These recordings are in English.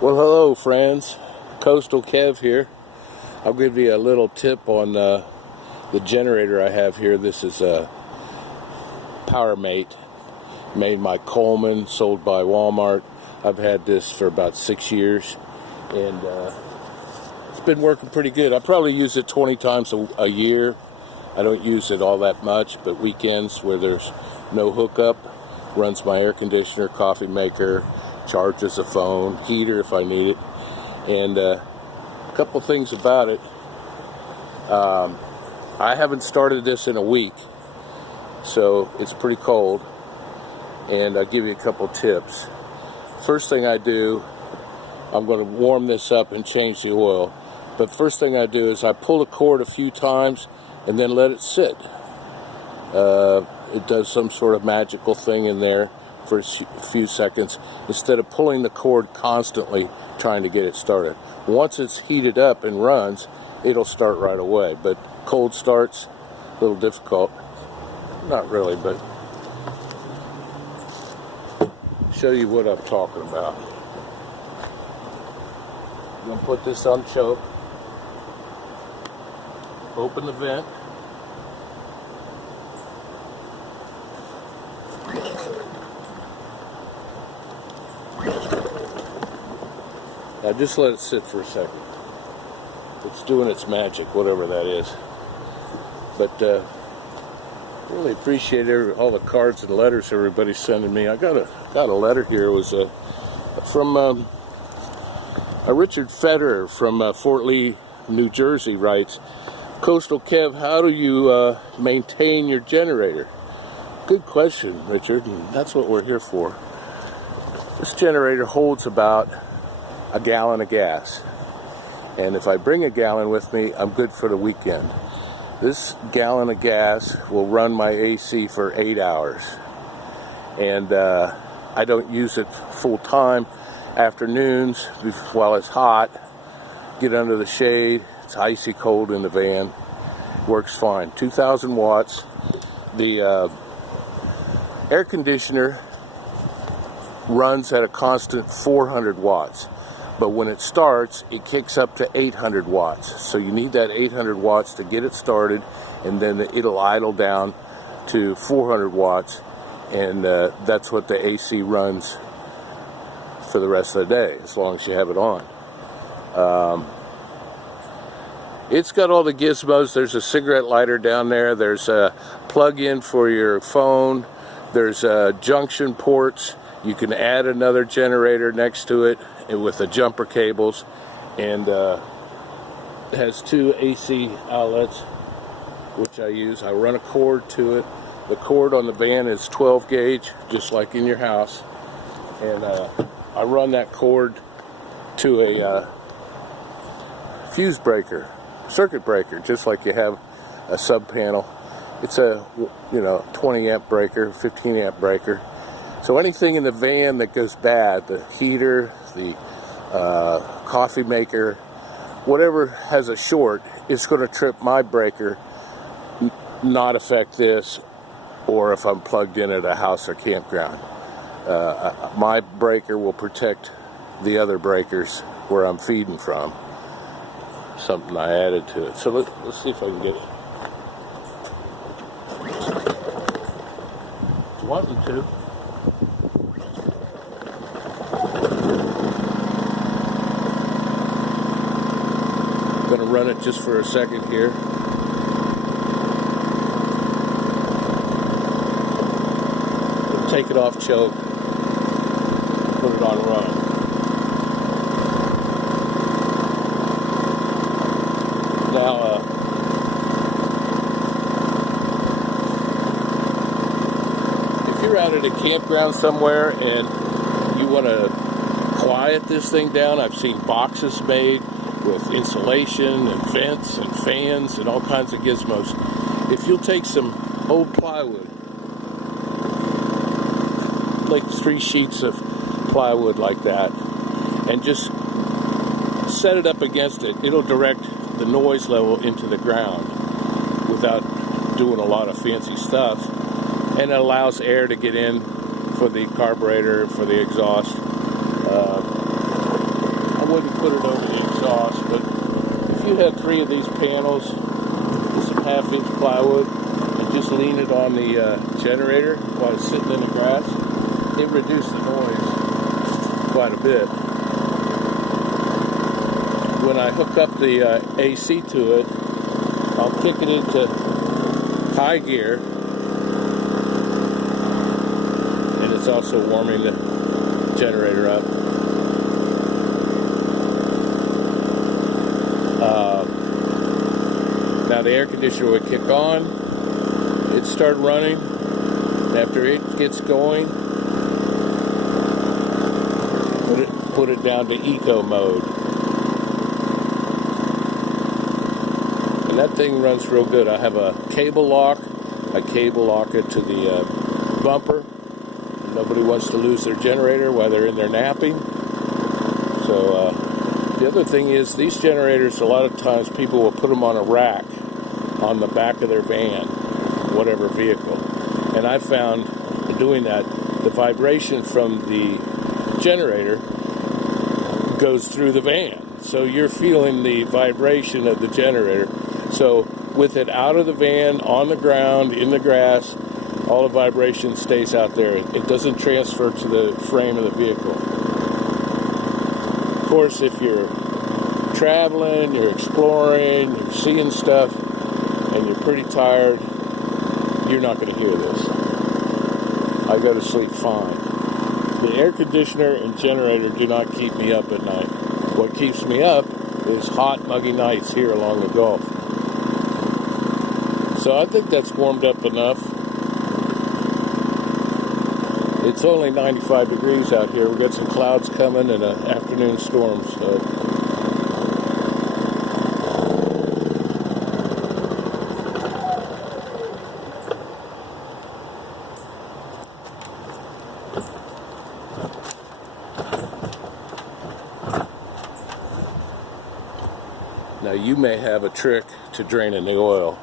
Well, hello friends, Coastal Kev here. I'll give you a little tip on the generator I have here. This is a PowerMate, made by Coleman, sold by Walmart. I've had this for about 6 years, and it's been working pretty good. I probably use it 20 times a year. I don't use it all that much, but weekends where there's no hookup, runs my air conditioner, coffee maker, charges a phone, heater if I need it. And a couple things about it. I haven't started this in a week, so it's pretty cold, and I'll give you a couple tips. First thing I do, I'm going to warm this up and change the oil, but first thing I do is I pull the cord a few times and then let it sit. It does some sort of magical thing in there for a few seconds instead of pulling the cord constantly trying to get it started. Once it's heated up and runs, it'll start right away, but cold starts a little difficult. Not really, but show you what I'm talking about. I'm going to put this on choke, open the vent, now just let it sit for a second. It's doing its magic, whatever that is. But really appreciate all the cards and letters everybody's sending me. I got a letter here. It was from a Richard Federer from Fort Lee, New Jersey. Writes, Coastal Kev, how do you maintain your generator? Good question, Richard, and that's what we're here for. This generator holds about a gallon of gas, and if I bring a gallon with me, I'm good for the weekend. This gallon of gas will run my AC for 8 hours, and I don't use it full time. Afternoons, while it's hot, get under the shade. It's icy cold in the van. Works fine. 2,000 watts. The air conditioner runs at a constant 400 watts. But when it starts, it kicks up to 800 watts. So you need that 800 watts to get it started, and then it'll idle down to 400 watts, and that's what the AC runs for the rest of the day, as long as you have it on. It's got all the gizmos. There's a cigarette lighter down there. There's a plug-in for your phone. There's junction ports. You can add another generator next to it with the jumper cables, and it has 2 AC outlets, which I use. I run a cord to it. The cord on the van is 12 gauge, just like in your house, and I run that cord to a fuse breaker, circuit breaker, just like you have a sub panel. It's a 20 amp breaker, 15 amp breaker. So anything in the van that goes bad, the heater, the coffee maker, whatever has a short, is going to trip my breaker, not affect this, or if I'm plugged in at a house or campground. My breaker will protect the other breakers where I'm feeding from. Something I added to it. So let's see if I can get it. If you want me to. I'm going to run it just for a second here. Take it off choke, put it on run. Now, if you're out at a campground somewhere and you want to quiet this thing down, I've seen boxes made with insulation and vents and fans and all kinds of gizmos. If you'll take some old plywood, like 3 sheets of plywood like that, and just set it up against it, it'll direct the noise level into the ground without doing a lot of fancy stuff, and it allows air to get in for the carburetor, for the exhaust. wouldn't put it over the exhaust, but if you had 3 of these panels, some 1/2-inch plywood, and just lean it on the generator while it's sitting in the grass, it reduced the noise quite a bit. When I hook up the AC to it, I'll kick it into high gear, and it's also warming the generator up. Now the air conditioner would kick on, it'd start running, and after it gets going, put it down to eco mode. And that thing runs real good. I have a cable lock. I cable lock it to the bumper. Nobody wants to lose their generator while they're in there napping. So the other thing is, these generators, a lot of times people will put them on a rack on the back of their van, whatever vehicle. And I found doing that, the vibration from the generator goes through the van. So you're feeling the vibration of the generator. So with it out of the van, on the ground, in the grass, all the vibration stays out there. It doesn't transfer to the frame of the vehicle. Of course, if you're traveling, you're exploring, you're seeing stuff, and you're pretty tired, you're not going to hear this. I go to sleep fine. The air conditioner and generator do not keep me up at night. What keeps me up is hot, muggy nights here along the Gulf. So I think that's warmed up enough. It's only 95 degrees out here. We've got some clouds coming and an afternoon storm, so now you may have a trick to draining the oil.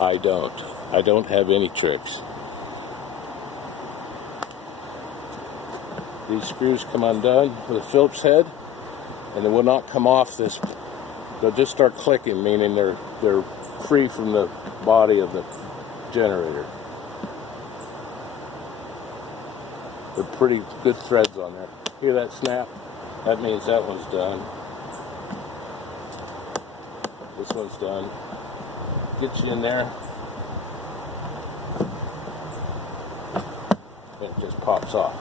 I don't. I don't have any tricks. These screws come undone with a Phillips head, and they will not come off this. They'll just start clicking, meaning they're free from the body of the generator. They're pretty good threads on there. Hear that snap? That means that one's done. This one's done. Get you in there, and it just pops off.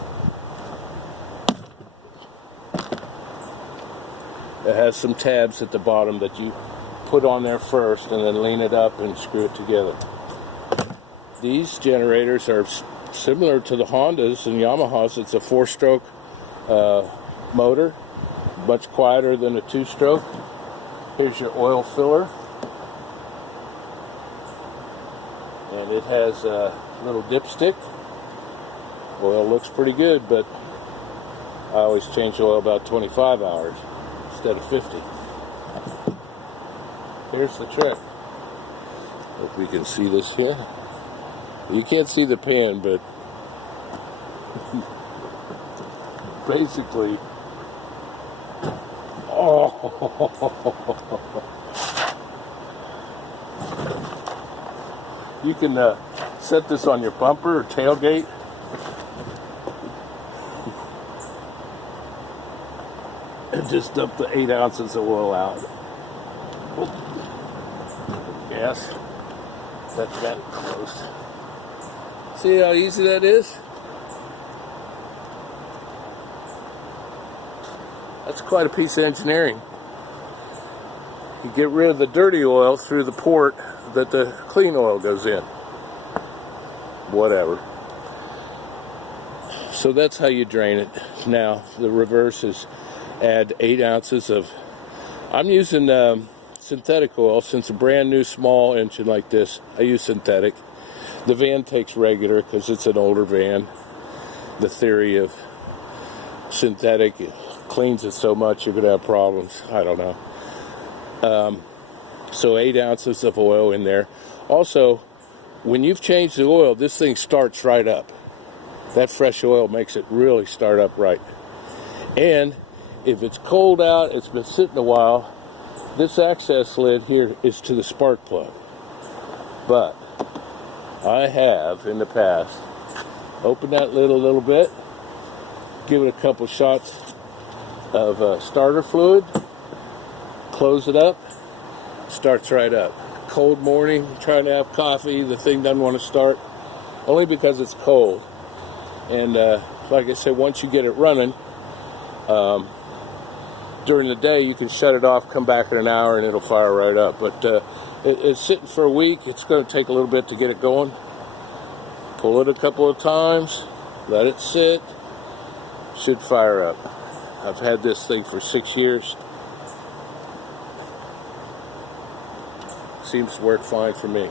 It has some tabs at the bottom that you put on there first and then lean it up and screw it together. These generators are similar to the Hondas and Yamahas. It's a 4-stroke motor, much quieter than a 2-stroke. Here's your oil filler. And it has a little dipstick. Oil looks pretty good, but I always change oil about 25 hours instead of 50. Here's the trick. Hope we can see this here. You can't see the pan, but basically, you can set this on your bumper or tailgate. And just dump the 8 ounces of oil out. Gas. That vent closed. See how easy that is? That's quite a piece of engineering. You get rid of the dirty oil through the port that the clean oil goes in. Whatever. So that's how you drain it. Now, the reverse is add 8 ounces of, I'm using synthetic oil. Since a brand new small engine like this, I use synthetic. The van takes regular because it's an older van. The theory of synthetic cleans it so much you're going to have problems. I don't know. So 8 ounces of oil in there. Also, when you've changed the oil, this thing starts right up. That fresh oil makes it really start up right. And if it's cold out, it's been sitting a while, this access lid here is to the spark plug. But I have, in the past, opened that lid a little bit, give it a couple shots of starter fluid, close it up, starts right up. Cold morning, trying to have coffee, the thing doesn't want to start, only because it's cold. And like I said, once you get it running, during the day you can shut it off, come back in an hour, and it'll fire right up. But it's sitting for a week. It's going to take a little bit to get it going. Pull it a couple of times, let it sit, should fire up. I've had this thing for 6 years. Seems to work fine for me.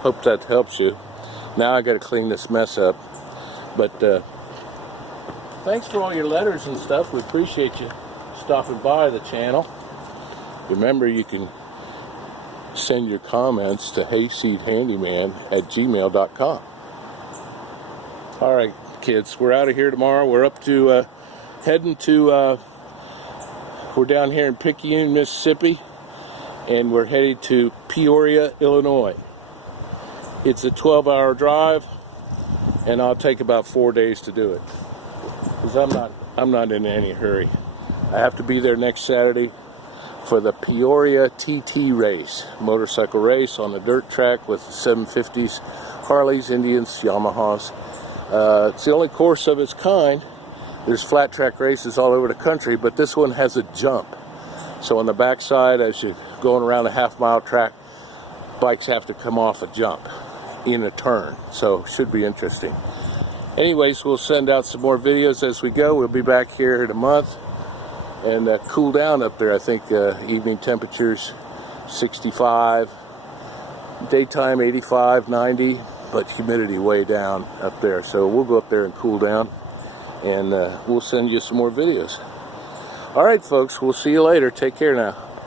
Hope that helps you. Now I got to clean this mess up. But thanks for all your letters and stuff. We appreciate you stopping by the channel. Remember, you can send your comments to hayseedhandyman@gmail.com. All right, kids, we're out of here tomorrow. We're up to we're down here in Picayune, Mississippi, and we're headed to Peoria, Illinois. It's a 12-hour drive, and I'll take about 4 days to do it, because I'm not in any hurry. I have to be there next Saturday for the Peoria TT race, motorcycle race on the dirt track with 750s, Harleys, Indians, Yamahas. It's the only course of its kind. There's flat track races all over the country, but this one has a jump. So on the backside, as you're going around a half-mile track, bikes have to come off a jump in a turn. So should be interesting. Anyways, we'll send out some more videos as we go. We'll be back here in a month and cool down up there. I think evening temperatures 65, daytime 85, 90, but humidity way down up there. So we'll go up there and cool down, and we'll send you some more videos. All right, folks, we'll see you later. Take care now.